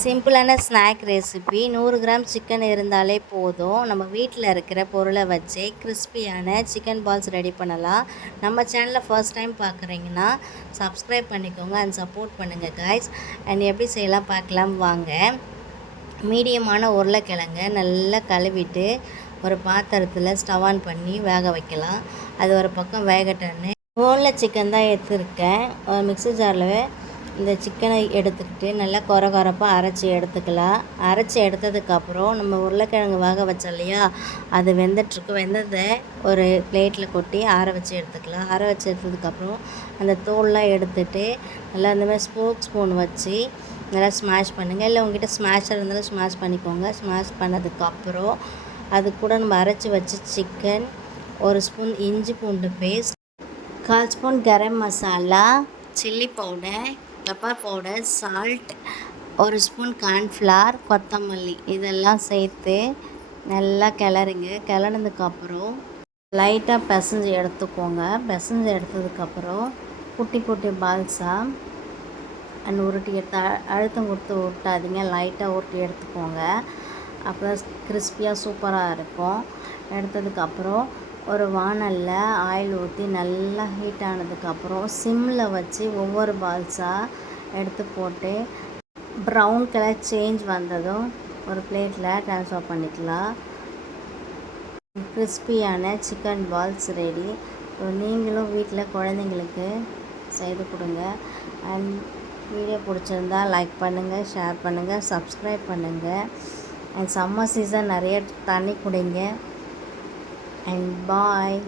சிம்பிளான snack recipe 100 gram chicken இருந்தாலே போதும். நம்ம வீட்டில் இருக்கிற பொருளை வச்சு கிறிஸ்பியான சிக்கன் பால்ஸ் ரெடி பண்ணலாம். நம்ம சேனலை ஃபர்ஸ்ட் டைம் பார்க்குறீங்கன்னா சப்ஸ்கிரைப் பண்ணிக்கோங்க அண்ட் சப்போர்ட் பண்ணுங்கள் காய்ஸ். அண்ட் எப்படி செய்யலாம் பார்க்கலாம் வாங்க. மீடியமான உருளைக்கிழங்க நல்லா கழுவிட்டு ஒரு பாத்திரத்தில் ஸ்டவ் ஆன் பண்ணி வேக வைக்கலாம். அது ஒரு பக்கம் வேகட்டன்னு போனில் சிக்கன் தான் எடுத்துருக்கேன். ஒரு மிக்ஸி ஜாரில் இந்த சிக்கனை எடுத்துக்கிட்டு நல்லா கொரப்பாக அரைச்சி எடுத்துக்கலாம். அரைச்சி எடுத்ததுக்கப்புறம் நம்ம உருளைக்கிழங்கு வேக வச்சோம் இல்லையா, அது வெந்ததை ஒரு பிளேட்டில் கொட்டி ஆற வச்சு எடுத்துக்கலாம். ஆற வச்சு எடுத்ததுக்கப்புறம் அந்த தோல்லாம் எடுத்துகிட்டு நல்லா அந்த மாதிரி ஸ்பூன் வச்சு நல்லா ஸ்மாஷ் பண்ணுங்கள். இல்லை உங்கள்கிட்ட ஸ்மாஷர் இருந்தாலும் ஸ்மாஷ் பண்ணிக்கோங்க. ஸ்மாஷ் பண்ணதுக்கப்புறம் அது கூட நம்ம அரைச்சி வச்ச சிக்கன், ஒரு ஸ்பூன் இஞ்சி பூண்டு paste, 1/4 spoon garam masala, chilli powder, pepper powder, salt, ஒரு ஸ்பூன் கார்ன்ஃப்ளவர், கொத்தமல்லி இதெல்லாம் சேர்த்து நல்லா கிளறுங்க. கிளறினதுக்கப்புறம் லைட்டாக பிசைஞ்சு எடுத்துக்கோங்க. பிசைஞ்சு எடுத்ததுக்கப்புறம் குட்டி குட்டி பால்ஸாக அண்ட் உருட்டி எடுத்து அழுத்தம் கொடுத்து விட்டாதீங்க, லைட்டாக உருட்டி எடுத்துக்கோங்க. அப்புறம் கிறிஸ்பியாக சூப்பராக இருக்கும். எடுத்ததுக்கப்புறம் ஒரு வானலில் ஆயில் ஊற்றி நல்லா ஹீட் ஆனதுக்கப்புறம் சிம்மில் வச்சு ஒவ்வொரு பால்ஸாக எடுத்து போட்டு ப்ரௌன் கலர் சேஞ்ச் வந்ததும் ஒரு பிளேட்டில் ட்ரான்ஸ்ஃபர் பண்ணிக்கலாம். கிறிஸ்பியான சிக்கன் பால்ஸ் ரெடி. நீங்களும் வீட்டில் குழந்தைங்களுக்கு செய்து கொடுங்க. அண்ட் வீடியோ பிடிச்சிருந்தா லைக் பண்ணுங்கள், ஷேர் பண்ணுங்கள், சப்ஸ்கிரைப் பண்ணுங்கள். அண்ட் சம்மர் சீசன் நிறைய தண்ணி குடிங்க. And bye.